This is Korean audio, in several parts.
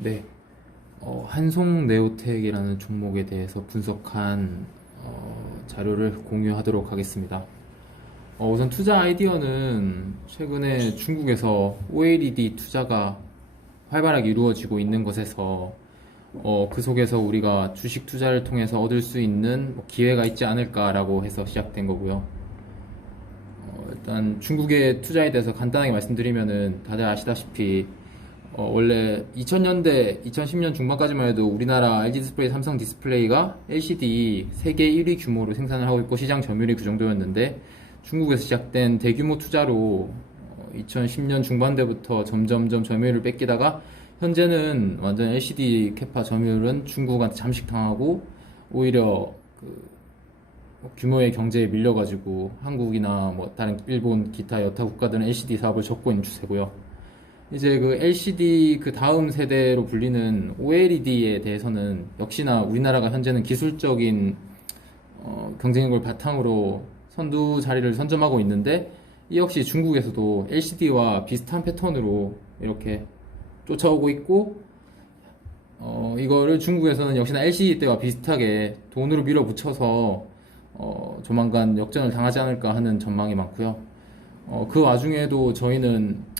네, 한송네오텍이라는 종목에 대해서 분석한 자료를 공유하도록 하겠습니다. 우선 투자 아이디어는 최근에 중국에서 OLED 투자가 활발하게 이루어지고 있는 것에서 그 속에서 우리가 주식 투자를 통해서 얻을 수 있는 기회가 있지 않을까라고 해서 시작된 거고요. 일단 중국의 투자에 대해서 간단하게 말씀드리면은 다들 아시다시피 원래 2000년대, 2010년 중반까지만 해도 우리나라 LG 디스플레이, 삼성 디스플레이가 LCD 세계 1위 규모로 생산을 하고 있고 시장 점유율이 그 정도였는데 중국에서 시작된 대규모 투자로 2010년 중반대부터 점점점 점유율을 뺏기다가 현재는 완전 LCD 캐파 점유율은 중국한테 잠식당하고 오히려 그 규모의 경제에 밀려가지고 한국이나 뭐 다른 일본 기타 여타 국가들은 LCD 사업을 접고 있는 추세고요. 이제 그 LCD 그 다음 세대로 불리는 OLED에 대해서는 역시나 우리나라가 현재는 기술적인 경쟁력을 바탕으로 선두 자리를 선점하고 있는데 이 역시 중국에서도 LCD와 비슷한 패턴으로 이렇게 쫓아오고 있고 이거를 중국에서는 역시나 LCD 때와 비슷하게 돈으로 밀어붙여서 조만간 역전을 당하지 않을까 하는 전망이 많고요. 그 와중에도 저희는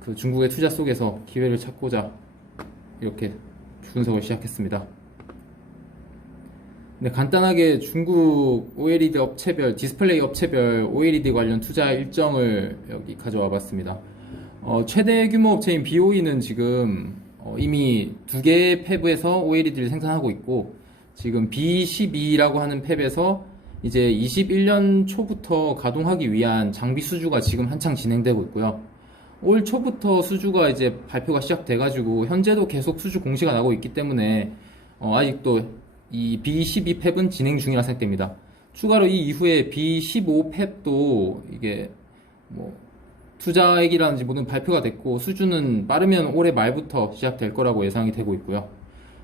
그 중국의 투자 속에서 기회를 찾고자 이렇게 분석을 시작했습니다. 네, 간단하게 중국 OLED 업체별, 디스플레이 업체별 OLED 관련 투자 일정을 여기 가져와 봤습니다. 최대 규모 업체인 BOE는 지금 이미 두 개의 팹에서 OLED를 생산하고 있고 지금 B12라고 하는 팹에서 이제 21년 초부터 가동하기 위한 장비 수주가 지금 한창 진행되고 있고요. 올 초부터 수주가 이제 발표가 시작돼가지고 현재도 계속 수주 공시가 나고 있기 때문에 아직도 이 B12 팹은 진행 중이라 생각됩니다. 추가로 이 이후에 B15 팹도 이게 뭐 투자액이라든지 모든 발표가 됐고 수주는 빠르면 올해 말부터 시작될 거라고 예상이 되고 있고요.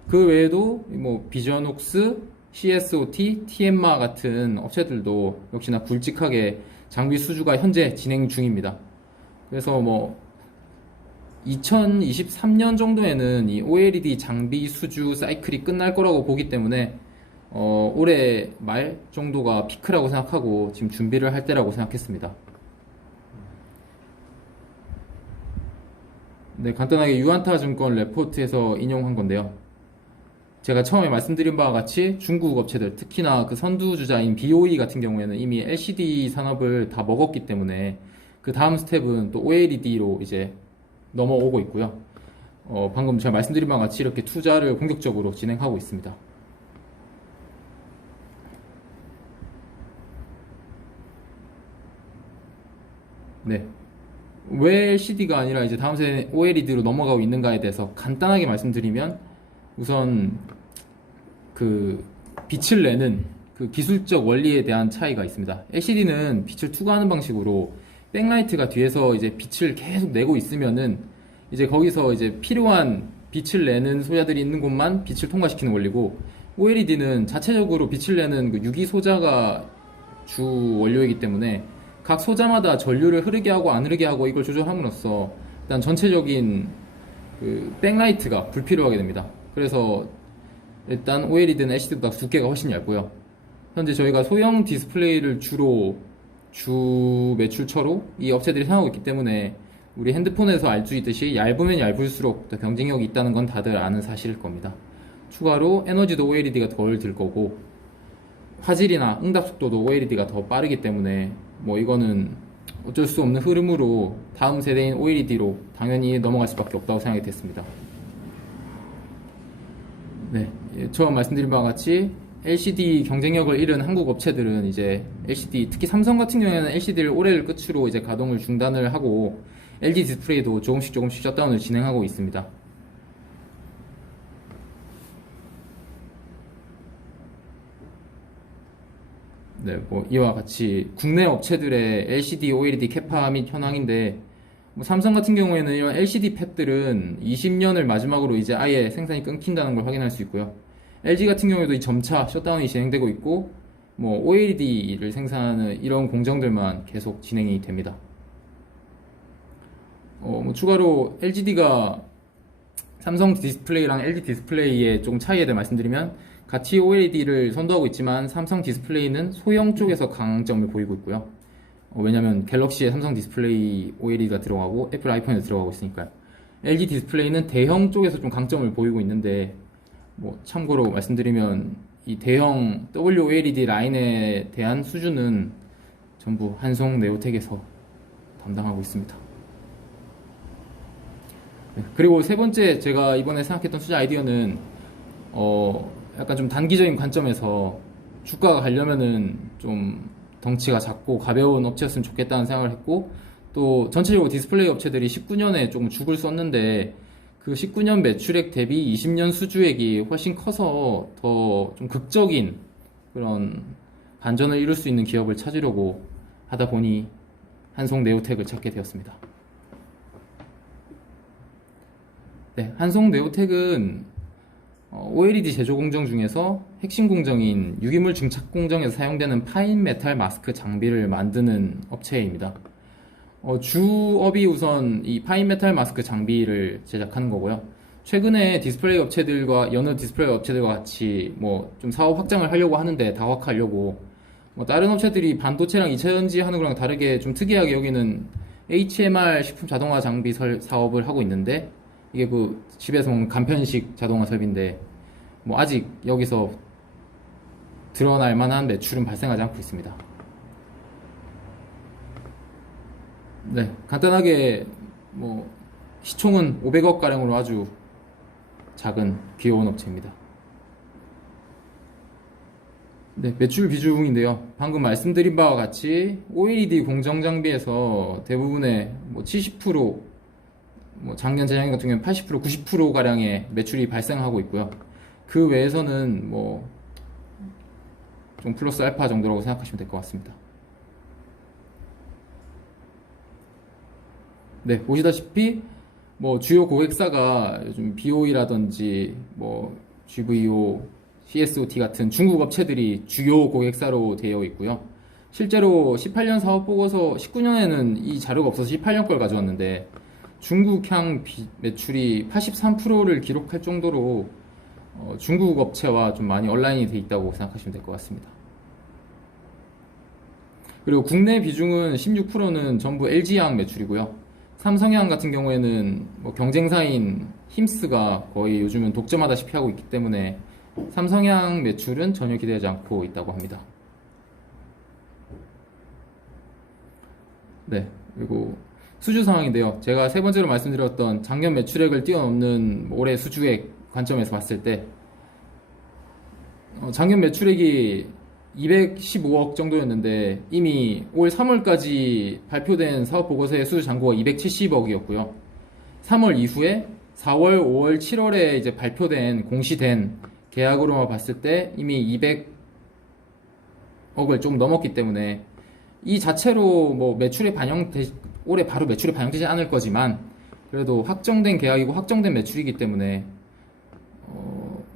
그 외에도 뭐 비전옥스, CSOT, TM마 같은 업체들도 역시나 굵직하게 장비 수주가 현재 진행 중입니다. 그래서 뭐 2023년 정도에는 이 OLED 장비 수주 사이클이 끝날 거라고 보기 때문에 올해 말 정도가 피크라고 생각하고 지금 준비를 할 때라고 생각했습니다. 네, 간단하게 유안타 증권 레포트에서 인용한 건데요. 제가 처음에 말씀드린 바와 같이 중국 업체들, 특히나 그 선두주자인 BOE 같은 경우에는 이미 LCD 산업을 다 먹었기 때문에 그 다음 스텝은 또 OLED로 이제 넘어오고 있고요. 방금 제가 말씀드린 바와 같이 이렇게 투자를 본격적으로 진행하고 있습니다. 네. 왜 LCD가 아니라 이제 다음 세대 OLED로 넘어가고 있는가에 대해서 간단하게 말씀드리면 우선 그 빛을 내는 그 기술적 원리에 대한 차이가 있습니다. LCD는 빛을 투과하는 방식으로 백라이트가 뒤에서 이제 빛을 계속 내고 있으면은 이제 거기서 이제 필요한 빛을 내는 소자들이 있는 곳만 빛을 통과시키는 원리고 OLED는 자체적으로 빛을 내는 그 유기소자가 주 원료이기 때문에 각 소자마다 전류를 흐르게 하고 안 흐르게 하고 이걸 조절함으로써 일단 전체적인 그 백라이트가 불필요하게 됩니다. 그래서 일단 OLED는 LCD보다 두께가 훨씬 얇고요. 현재 저희가 소형 디스플레이를 주로 주 매출처로 이 업체들이 사용하고 있기 때문에 우리 핸드폰에서 알 수 있듯이 얇으면 얇을수록 더 경쟁력이 있다는 건 다들 아는 사실일 겁니다. 추가로 에너지도 OLED가 덜 들 거고 화질이나 응답 속도도 OLED가 더 빠르기 때문에 뭐 이거는 어쩔 수 없는 흐름으로 다음 세대인 OLED로 당연히 넘어갈 수밖에 없다고 생각이 됐습니다. 네, 처음 말씀드린 바와 같이 LCD 경쟁력을 잃은 한국 업체들은 이제 LCD, 특히 삼성 같은 경우에는 LCD를 올해를 끝으로 이제 가동을 중단을 하고 LG 디스플레이도 조금씩 셧다운을 진행하고 있습니다. 네, 뭐 이와 같이 국내 업체들의 LCD, OLED 캐파 및 현황인데 뭐 삼성 같은 경우에는 이런 LCD 팹들은 20년을 마지막으로 이제 아예 생산이 끊긴다는 걸 확인할 수 있고요. LG 같은 경우에도 이 점차 셧다운이 진행되고 있고 뭐 OLED를 생산하는 이런 공정들만 계속 진행이 됩니다. 뭐 추가로 LGD가 삼성 디스플레이랑 LG 디스플레이의 조금 차이에 대해 말씀드리면 같이 OLED를 선도하고 있지만 삼성 디스플레이는 소형 쪽에서 강점을 보이고 있고요. 왜냐면 갤럭시에 삼성 디스플레이 OLED가 들어가고 애플 아이폰에 들어가고 있으니까요. LG 디스플레이는 대형 쪽에서 좀 강점을 보이고 있는데, 뭐 참고로 말씀드리면 이 대형 WOLED 라인에 대한 수주는 전부 한송 네오텍에서 담당하고 있습니다. 네, 그리고 세 번째 제가 이번에 생각했던 투자 아이디어는 약간 좀 단기적인 관점에서 주가가 가려면은 좀 덩치가 작고 가벼운 업체였으면 좋겠다는 생각을 했고, 또 전체적으로 디스플레이 업체들이 19년에 조금 죽을 썼는데 그 19년 매출액 대비 20년 수주액이 훨씬 커서 더 좀 극적인 그런 반전을 이룰 수 있는 기업을 찾으려고 하다 보니 한송 네오텍을 찾게 되었습니다. 네, 한송 네오텍은 OLED 제조 공정 중에서 핵심 공정인 유기물 증착 공정에서 사용되는 파인 메탈 마스크 장비를 만드는 업체입니다. 주업이 우선 이 파인 메탈 마스크 장비를 제작하는 거고요. 최근에 디스플레이 업체들과 여느 디스플레이 업체들과 같이 뭐 좀 사업 확장을 하려고 하는데 다각화하려고 뭐 다른 업체들이 반도체랑 2차전지 하는 거랑 다르게 좀 특이하게 여기는 HMR 식품 자동화 장비 사업을 하고 있는데, 이게 그 집에서 먹는 간편식 자동화 설비인데 뭐 아직 여기서 드러날 만한 매출은 발생하지 않고 있습니다. 네, 간단하게 뭐 시총은 500억 가량으로 아주 작은 귀여운 업체입니다. 네, 매출 비중인데요. 방금 말씀드린 바와 같이 OLED 공정 장비에서 대부분의 뭐 70%, 뭐 작년 재작년 같은 경우는 80%, 90% 가량의 매출이 발생하고 있고요. 그 외에서는 뭐 좀 플러스 알파 정도라고 생각하시면 될 것 같습니다. 네, 보시다시피 뭐 주요 고객사가 요즘 BOE라든지 뭐 GVO, CSOT 같은 중국 업체들이 주요 고객사로 되어 있고요. 실제로 18년 사업보고서 19년에는 이 자료가 없어서 18년 걸 가져왔는데 중국향 매출이 83%를 기록할 정도로 중국 업체와 좀 많이 얼라인이 돼 있다고 생각하시면 될 것 같습니다. 그리고 국내 비중은 16%는 전부 LG향 매출이고요. 삼성향 같은 경우에는 뭐 경쟁사인 힘스가 거의 요즘은 독점하다시피 하고 있기 때문에 삼성향 매출은 전혀 기대하지 않고 있다고 합니다. 네, 그리고 수주 상황인데요. 제가 세 번째로 말씀드렸던 작년 매출액을 뛰어넘는 올해 수주액 관점에서 봤을 때 작년 매출액이 215억 정도였는데 이미 올 3월까지 발표된 사업보고서의 수주 잔고가 270억이었고요. 3월 이후에 4월, 5월, 7월에 이제 발표된 공시된 계약으로만 봤을 때 이미 200억을 좀 넘었기 때문에 이 자체로 뭐 매출에 올해 바로 매출에 반영되지 않을 거지만 그래도 확정된 계약이고 확정된 매출이기 때문에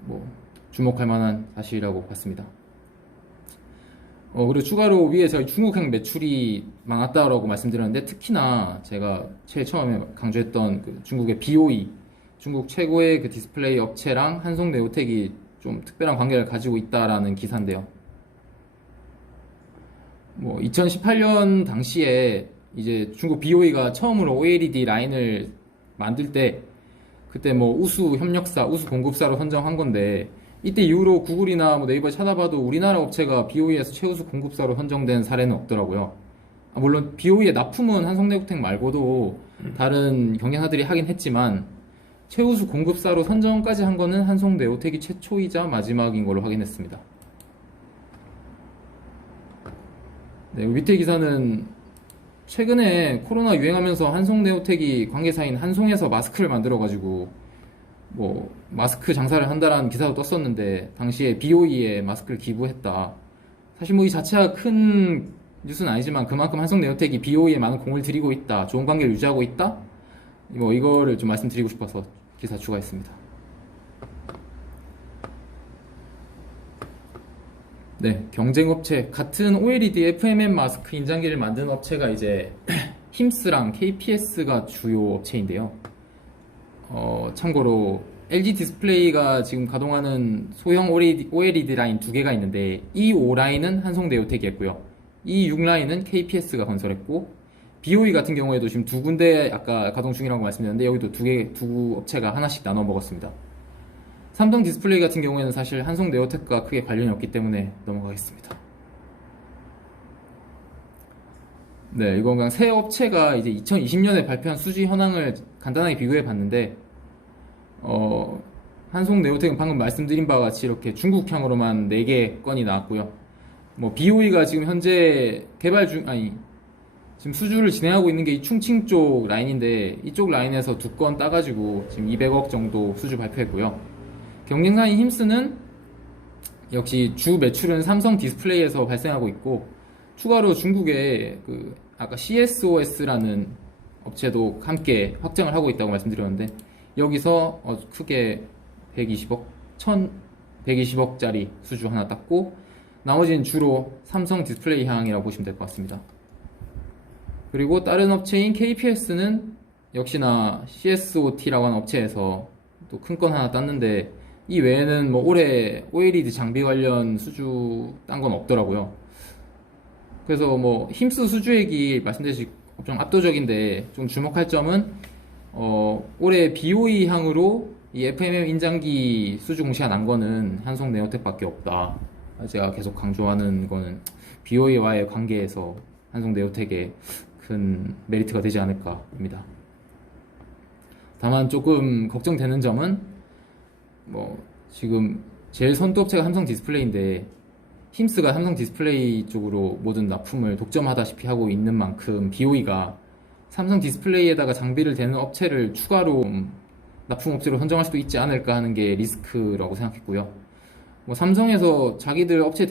뭐 주목할 만한 사실이라고 봤습니다. 그리고 추가로 위에 저희 중국향 매출이 많았다라고 말씀드렸는데, 특히나 제가 제일 처음에 강조했던 그 중국의 BOE, 중국 최고의 그 디스플레이 업체랑 한송 네오텍이 좀 특별한 관계를 가지고 있다라는 기사인데요. 뭐 2018년 당시에 이제 중국 BOE가 처음으로 OLED 라인을 만들 때 그때 뭐 우수 협력사, 우수 공급사로 선정한 건데, 이때 이후로 구글이나 뭐 네이버 찾아봐도 우리나라 업체가 BOE에서 최우수 공급사로 선정된 사례는 없더라고요. 물론 BOE의 납품은 한성네오텍 말고도 다른 경쟁사들이 하긴 했지만 최우수 공급사로 선정까지 한 거는 한성네오텍이 최초이자 마지막인 걸로 확인했습니다. 네, 밑에 기사는 최근에 코로나 유행하면서 한송네오텍이 관계사인 한송에서 마스크를 만들어가지고 뭐 마스크 장사를 한다라는 기사도 떴었는데 당시에 BOE에 마스크를 기부했다. 사실 뭐 이 자체가 큰 뉴스는 아니지만 그만큼 한송네오텍이 BOE에 많은 공을 들이고 있다, 좋은 관계를 유지하고 있다, 뭐 이거를 좀 말씀드리고 싶어서 기사 추가했습니다. 네, 경쟁업체 같은 OLED FMM 마스크 인장기를 만드는 업체가 이제 힘스랑 KPS가 주요 업체인데요. 참고로 LG 디스플레이가 지금 가동하는 소형 OLED 라인 두 개가 있는데 이 5라인은 한송네오텍이 했고요. 이 6라인은 KPS가 건설했고 BOE 같은 경우에도 지금 두 군데 아까 가동 중이라고 말씀드렸는데 여기도 두 업체가 하나씩 나눠 먹었습니다. 삼성 디스플레이 같은 경우에는 사실 한송네오텍과 크게 관련이 없기 때문에 넘어가겠습니다. 네, 이건 그냥 새 업체가 이제 2020년에 발표한 수지 현황을 간단하게 비교해 봤는데, 한송네오텍은 방금 말씀드린 바와 같이 이렇게 중국향으로만 4개 건이 나왔고요. 뭐, BOE가 지금 현재 지금 수주를 진행하고 있는 게 이 충칭 쪽 라인인데, 이쪽 라인에서 2건 따가지고 지금 200억 정도 수주 발표했고요. 경쟁사인 힘스는 역시 주 매출은 삼성 디스플레이에서 발생하고 있고, 추가로 중국에 아까 CSOS라는 업체도 함께 확장을 하고 있다고 말씀드렸는데 여기서 크게 120억짜리 수주 하나 땄고 나머지는 주로 삼성 디스플레이 향이라고 보시면 될 것 같습니다. 그리고 다른 업체인 KPS는 역시나 CSOT라고 하는 업체에서 또 큰 건 하나 땄는데 이 외에는 뭐 올해 OLED 장비 관련 수주 딴 건 없더라고요. 그래서 뭐 힘스 수주액이 말씀드렸듯이 좀 압도적인데 좀 주목할 점은 올해 BOE 향으로 이 FMM 인장기 수주 공시가 난 거는 한송네오텍밖에 없다. 제가 계속 강조하는 거는 BOE와의 관계에서 한송네오텍에 큰 메리트가 되지 않을까입니다. 다만 조금 걱정되는 점은 뭐 지금 제일 선두업체가 삼성 디스플레이인데 힘스가 삼성 디스플레이 쪽으로 모든 납품을 독점하다시피 하고 있는 만큼 BOE가 삼성 디스플레이에다가 장비를 대는 업체를 추가로 납품 업체로 선정할 수도 있지 않을까 하는 게 리스크라고 생각했고요. 뭐 삼성에서 자기들한테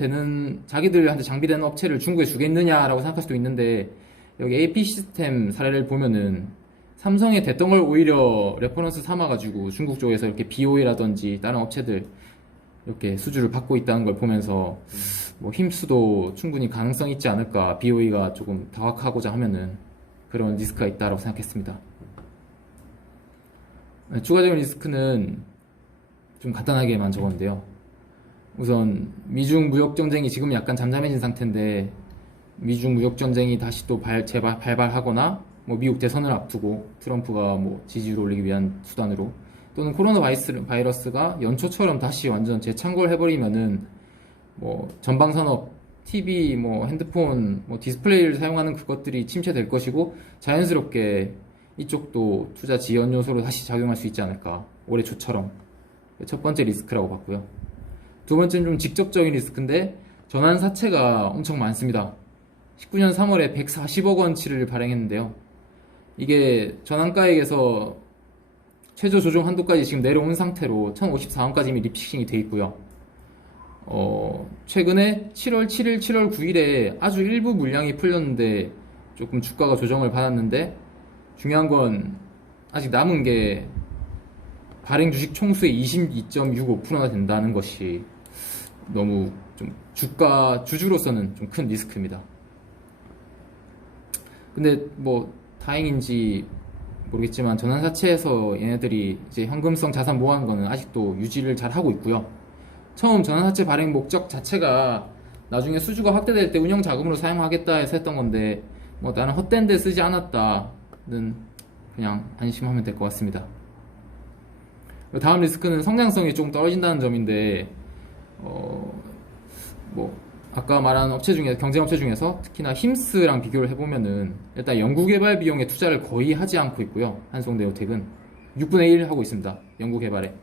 장비되는 업체를 중국에 주겠느냐라고 생각할 수도 있는데 여기 AP 시스템 사례를 보면은 삼성에 됐던 걸 오히려 레퍼런스 삼아가지고 중국 쪽에서 이렇게 BOE라든지 다른 업체들 이렇게 수주를 받고 있다는 걸 보면서 뭐 힘수도 충분히 가능성 있지 않을까, BOE가 조금 다각하고자 하면은 그런 리스크가 있다고 생각했습니다. 네, 추가적인 리스크는 좀 간단하게만 적었는데요. 우선 미중 무역 전쟁이 지금 약간 잠잠해진 상태인데 미중 무역 전쟁이 다시 또 발발하거나 뭐 미국 대선을 앞두고 트럼프가 뭐 지지율을 올리기 위한 수단으로 또는 코로나 바이러스가 연초처럼 다시 완전 재창궐해버리면은 뭐 전방산업, TV, 뭐 핸드폰, 뭐 디스플레이를 사용하는 그것들이 침체될 것이고 자연스럽게 이쪽도 투자 지연 요소로 다시 작용할 수 있지 않을까, 올해 초처럼. 첫 번째 리스크라고 봤고요. 두 번째는 좀 직접적인 리스크인데 전환사채가 엄청 많습니다. 19년 3월에 140억 원치를 발행했는데요. 이게 전환가액에서 최저 조정 한도까지 지금 내려온 상태로 1054원까지 이미 리픽싱이 돼 있고요. 최근에 7월 7일, 7월 9일에 아주 일부 물량이 풀렸는데 조금 주가가 조정을 받았는데 중요한 건 아직 남은 게 발행 주식 총수의 22.65%나 된다는 것이 너무 좀 주주로서는 좀 큰 리스크입니다. 근데 뭐 다행인지 모르겠지만 전환사채에서 얘네들이 이제 현금성 자산 모아는 거는 아직도 유지를 잘 하고 있고요. 처음 전환사채 발행 목적 자체가 나중에 수주가 확대될 때 운영 자금으로 사용하겠다 해서 했던 건데 뭐 나는 헛된 데 쓰지 않았다는 그냥 안심하면 될 것 같습니다. 다음 리스크는 성장성이 조금 떨어진다는 점인데 뭐 아까 말한 업체 중에 경쟁업체 중에서 특히나 힘스랑 비교를 해보면은 일단 연구개발 비용에 투자를 거의 하지 않고 있고요. 한송네오텍은 6분의 1 하고 있습니다. 연구개발에.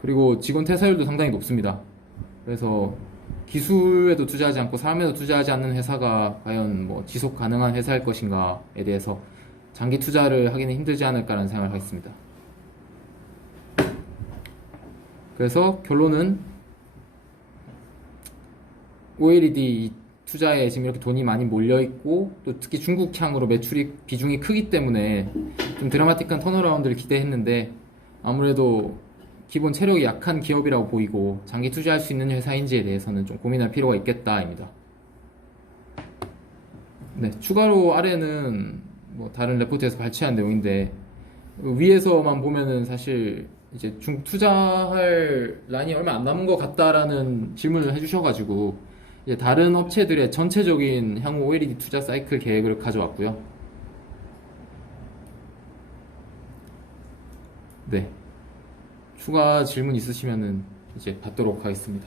그리고 직원 퇴사율도 상당히 높습니다. 그래서 기술에도 투자하지 않고 사람에도 투자하지 않는 회사가 과연 뭐 지속 가능한 회사일 것인가에 대해서 장기 투자를 하기는 힘들지 않을까라는 생각을 하겠습니다. 그래서 결론은 OLED 투자에 지금 이렇게 돈이 많이 몰려있고 또 특히 중국향으로 매출이 비중이 크기 때문에 좀 드라마틱한 턴어라운드를 기대했는데 아무래도 기본 체력이 약한 기업이라고 보이고 장기 투자할 수 있는 회사인지에 대해서는 좀 고민할 필요가 있겠다입니다. 네, 추가로 아래는 뭐 다른 레포트에서 발췌한 내용인데 위에서만 보면은 사실 이제 투자할 란이 얼마 안 남은 것 같다라는 질문을 해주셔가지고 이제 다른 업체들의 전체적인 향후 OLED 투자 사이클 계획을 가져왔고요. 네. 추가 질문 있으시면은 이제 받도록 하겠습니다.